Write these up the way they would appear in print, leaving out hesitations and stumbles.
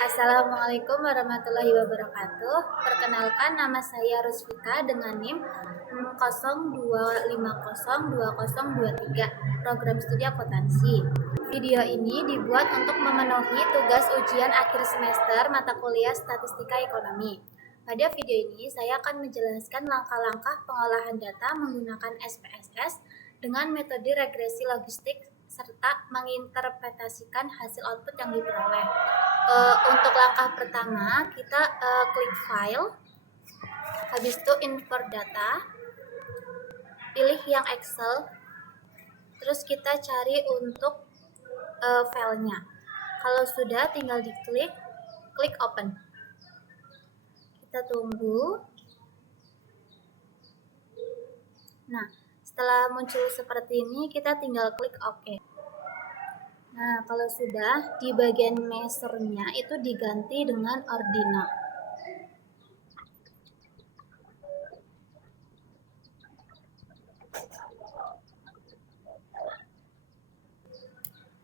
Assalamualaikum warahmatullahi wabarakatuh. Perkenalkan, nama saya Rusfika dengan NIM 02502023, program studi akuntansi. Video ini dibuat untuk memenuhi tugas ujian akhir semester mata kuliah Statistika Ekonomi. Pada video ini, saya akan menjelaskan langkah-langkah pengolahan data menggunakan SPSS dengan metode regresi logistik serta menginterpretasikan hasil output yang diperoleh. Untuk langkah pertama, kita klik file, habis itu import data, pilih yang Excel, terus kita cari untuk filenya. Kalau sudah, tinggal diklik, klik open. Kita tunggu. Nah, setelah muncul seperti ini, kita tinggal klik OK. Nah, kalau sudah, di bagian measure-nya itu diganti dengan ordinal.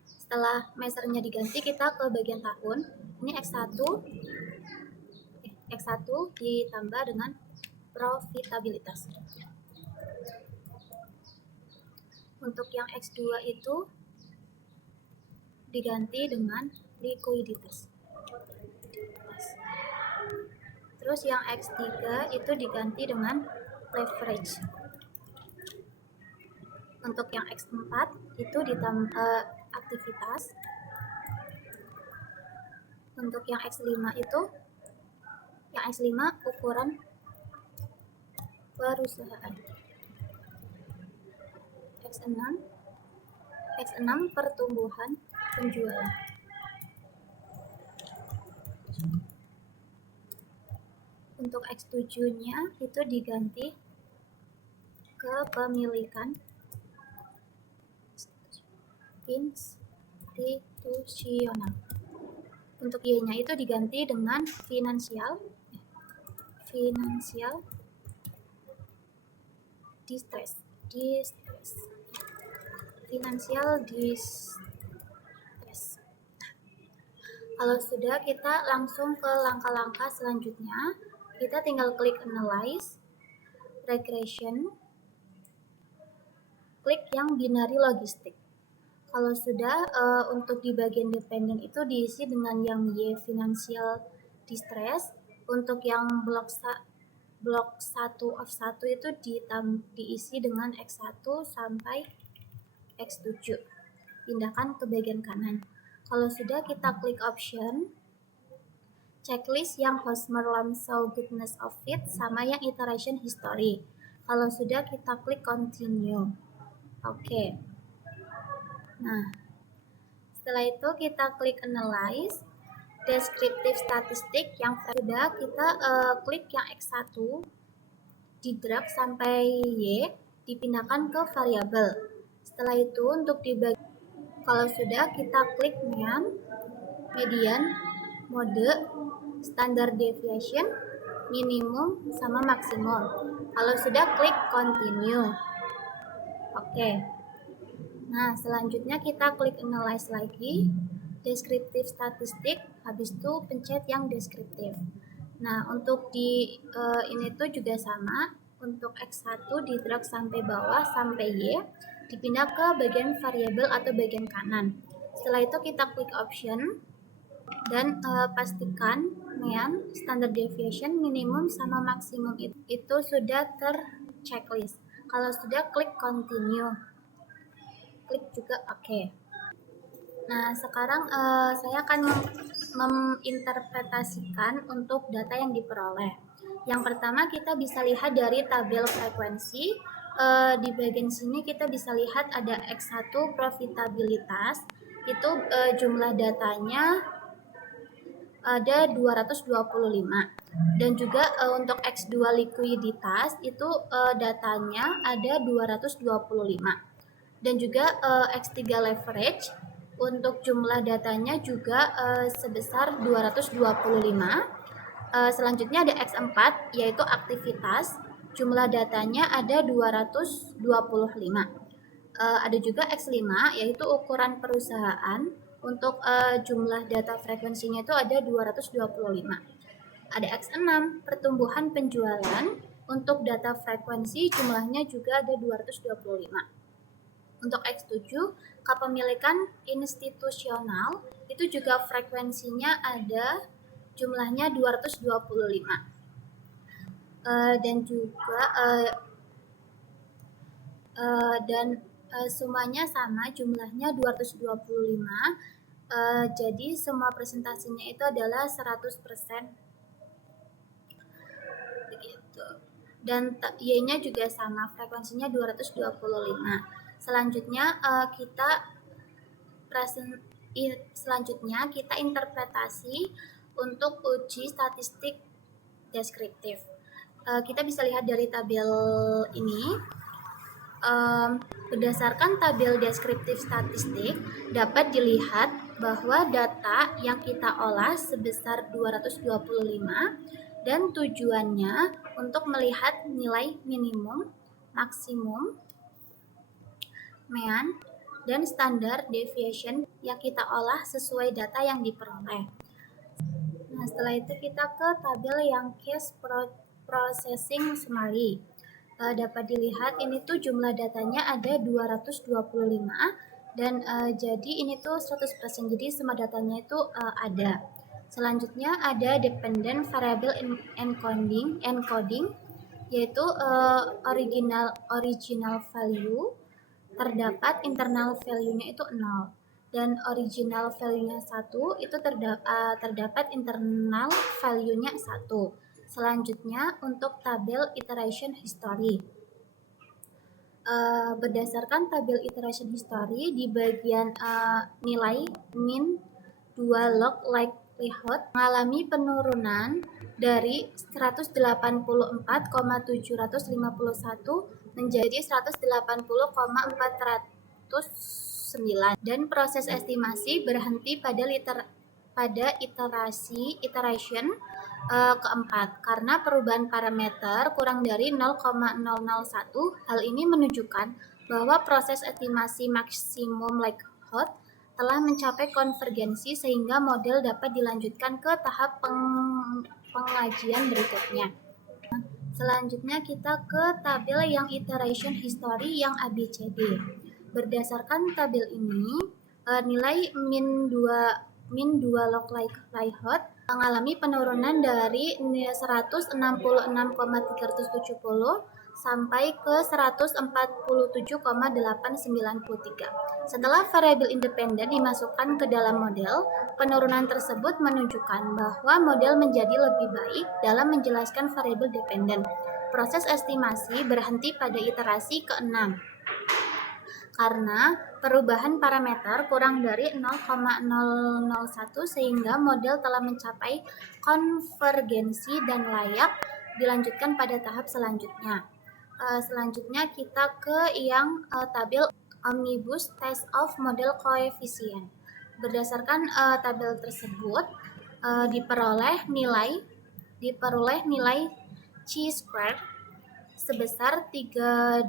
Setelah measure-nya diganti, kita ke bagian tahun. Ini X1 ditambah dengan profitabilitas. Untuk yang X2 itu diganti dengan likuiditas. Terus yang X3 itu diganti dengan leverage. Untuk yang X4 itu ditambah aktivitas. Untuk yang X5 itu ukuran perusahaan. X6 pertumbuhan penjualan. Untuk X7-nya itu diganti kepemilikan institusional. Untuk Y-nya itu diganti dengan financial distress. Kalau sudah, kita langsung ke langkah-langkah selanjutnya. Kita tinggal klik analyze, regression, klik yang binary logistik. Kalau sudah, untuk di bagian dependent itu diisi dengan yang Y financial distress. Untuk yang blok 1 of 1 itu diisi dengan X1 sampai X7. Pindahkan ke bagian kanan. Kalau sudah, kita klik option, checklist yang customer show goodness of it sama yang iteration history. Kalau sudah, kita klik continue. Oke. Nah, setelah itu kita klik analyze, descriptive statistik. Yang sudah, kita klik yang X1, di drag sampai Y, dipindahkan ke variabel. Setelah itu, untuk dibagi, kalau sudah, kita klik median, mode, standard deviation, minimum, sama maksimum. Kalau sudah, klik continue. Oke. Nah, selanjutnya kita klik analyze lagi, descriptive statistik, habis itu pencet yang deskriptif. Nah, untuk di ini tuh juga sama. Untuk X1 di drag sampai bawah sampai Y, dipindah ke bagian variabel atau bagian kanan. Setelah itu kita klik option dan pastikan standard deviation, minimum sama maksimum itu sudah terchecklist. Kalau sudah, klik continue. Klik juga OK. Nah, sekarang saya akan menginterpretasikan untuk data yang diperoleh. Yang pertama, kita bisa lihat dari tabel frekuensi. Di bagian sini kita bisa lihat ada X1 profitabilitas, itu jumlah datanya ada 225. Dan juga untuk X2 likuiditas itu datanya ada 225. Dan juga X3 leverage untuk jumlah datanya juga sebesar 225. Selanjutnya ada X4 yaitu aktivitas, jumlah datanya ada 225. Ada juga X5 yaitu ukuran perusahaan, Untuk jumlah data frekuensinya itu ada 225. Ada X6, pertumbuhan penjualan. Untuk data frekuensi jumlahnya juga ada 225. Untuk X7, kepemilikan institusional, itu juga frekuensinya ada jumlahnya 225. Dan juga semuanya sama, jumlahnya 225. Jadi semua presentasinya itu adalah 100%. Begitu. Dan Y-nya juga sama, frekuensinya 225. Selanjutnya kita interpretasi untuk uji statistik deskriptif. Kita bisa lihat dari tabel ini. Berdasarkan tabel deskriptif statistik, dapat dilihat bahwa data yang kita olah sebesar 225 dan tujuannya untuk melihat nilai minimum, maksimum, mean, dan standar deviation yang kita olah sesuai data yang diperoleh. Nah, setelah itu kita ke tabel yang case processing summary. Dapat dilihat ini tuh jumlah datanya ada 225 dan jadi ini tuh 100%, jadi semua datanya itu ada. Selanjutnya ada dependent variable encoding yaitu original value terdapat internal value-nya itu 0 dan original value-nya 1 itu terdapat internal value-nya 1. Selanjutnya untuk tabel iteration history. Berdasarkan tabel iteration history di bagian nilai min 2 log likelihood mengalami penurunan dari 184,751 menjadi 180,409 dan proses estimasi berhenti pada iteration keempat karena perubahan parameter kurang dari 0,001. Hal ini menunjukkan bahwa proses estimasi maksimum likelihood telah mencapai konvergensi sehingga model dapat dilanjutkan ke tahap pengajian berikutnya. Selanjutnya kita ke tabel yang iteration history yang ABCD. Berdasarkan tabel ini, nilai min 2 log likelihood mengalami penurunan dari 166,370 sampai ke 147,893. Setelah variabel independen dimasukkan ke dalam model, penurunan tersebut menunjukkan bahwa model menjadi lebih baik dalam menjelaskan variabel dependen. Proses estimasi berhenti pada iterasi ke-6 karena perubahan parameter kurang dari 0,001 sehingga model telah mencapai konvergensi dan layak dilanjutkan pada tahap selanjutnya. Selanjutnya kita ke yang tabel omnibus test of model coefficient. Berdasarkan tabel tersebut diperoleh nilai chi-square sebesar 32,516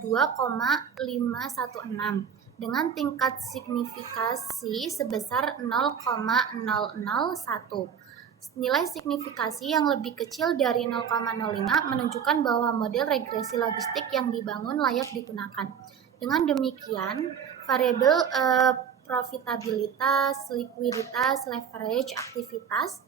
dengan tingkat signifikasi sebesar 0,001. Nilai signifikasi yang lebih kecil dari 0,05 menunjukkan bahwa model regresi logistik yang dibangun layak digunakan. Dengan demikian, variabel profitabilitas, likuiditas, leverage, aktivitas,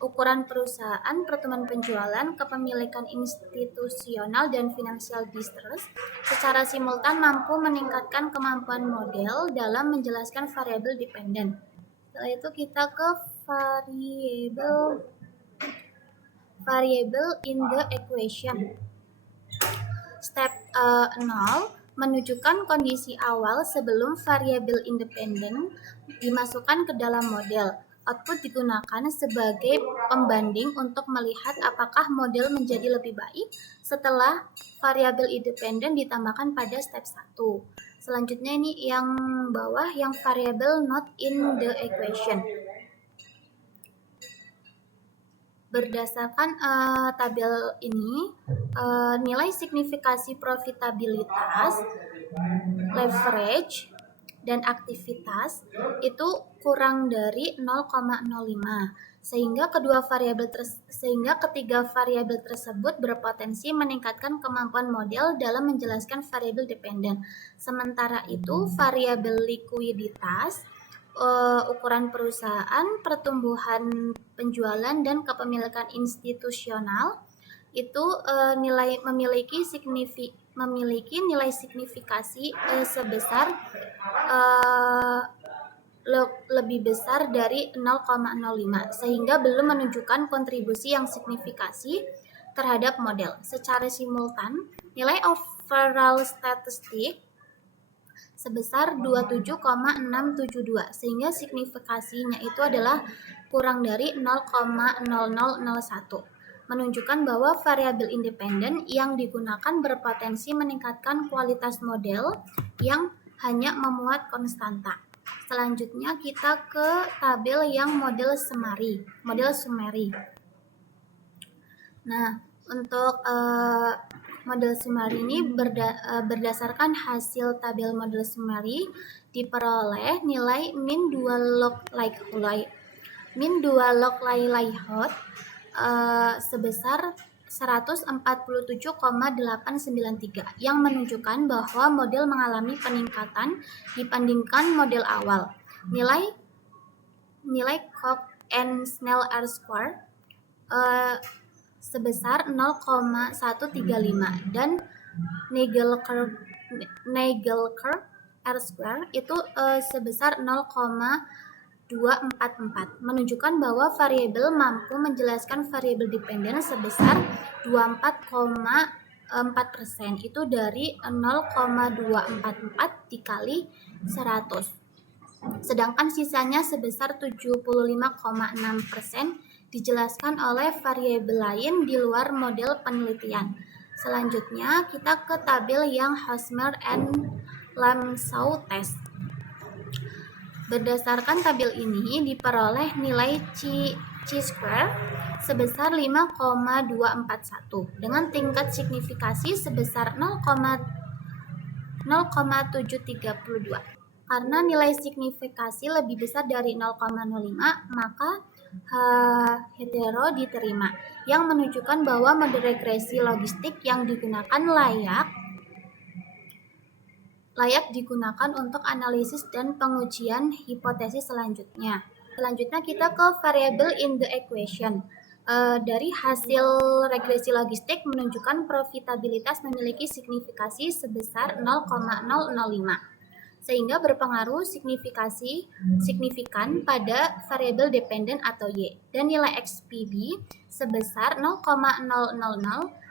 ukuran perusahaan, pertumbuhan penjualan, kepemilikan institusional, dan financial distress secara simultan mampu meningkatkan kemampuan model dalam menjelaskan variabel dependen. Setelah itu kita ke variable in the equation. Step 0 menunjukkan kondisi awal sebelum variabel independen dimasukkan ke dalam model. Output digunakan sebagai pembanding untuk melihat apakah model menjadi lebih baik setelah variabel independen ditambahkan pada step 1. Selanjutnya ini yang bawah, yang variable not in the equation. Berdasarkan tabel ini, nilai signifikasi profitabilitas, leverage, dan aktivitas itu kurang dari 0,05 sehingga ketiga variabel tersebut berpotensi meningkatkan kemampuan model dalam menjelaskan variabel dependen. Sementara itu, variabel likuiditas, ukuran perusahaan, pertumbuhan penjualan dan kepemilikan institusional itu memiliki nilai signifikasi sebesar lebih besar dari 0,05 sehingga belum menunjukkan kontribusi yang signifikasi terhadap model. Secara simultan, nilai overall statistik sebesar 27,672 sehingga signifikasinya itu adalah kurang dari 0,0001, menunjukkan bahwa variabel independen yang digunakan berpotensi meningkatkan kualitas model yang hanya memuat konstanta. Selanjutnya kita ke tabel yang model summary. Nah, untuk model summary ini berdasarkan hasil tabel model summary diperoleh nilai min 2 log likelihood sebesar 147,893 yang menunjukkan bahwa model mengalami peningkatan dibandingkan model awal. Nilai Cox and Snell R-square sebesar 0,135 dan Nagelkerb R-square itu sebesar 0,244, menunjukkan bahwa variabel mampu menjelaskan variabel dependen sebesar 24,4%, itu dari 0,244 dikali 100. Sedangkan sisanya sebesar 75,6% dijelaskan oleh variabel lain di luar model penelitian. Selanjutnya kita ke tabel yang Hosmer and Lamshaw test. Berdasarkan tabel ini diperoleh nilai chi-square sebesar 5,241 dengan tingkat signifikasi sebesar 0,732. Karena nilai signifikasi lebih besar dari 0,05, maka hetero diterima, yang menunjukkan bahwa model regresi logistik yang digunakan layak digunakan untuk analisis dan pengujian hipotesis selanjutnya. Selanjutnya kita ke variable in the equation. Dari hasil regresi logistik menunjukkan profitabilitas memiliki signifikasi sebesar 0,005 sehingga berpengaruh signifikan pada variabel dependen atau Y, dan nilai XPB sebesar 0,000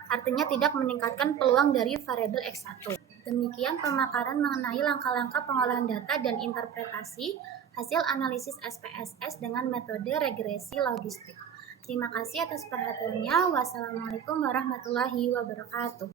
artinya tidak meningkatkan peluang dari variabel X1. Demikian pemaparan mengenai langkah-langkah pengolahan data dan interpretasi hasil analisis SPSS dengan metode regresi logistik. Terima kasih atas perhatiannya. Wassalamualaikum warahmatullahi wabarakatuh.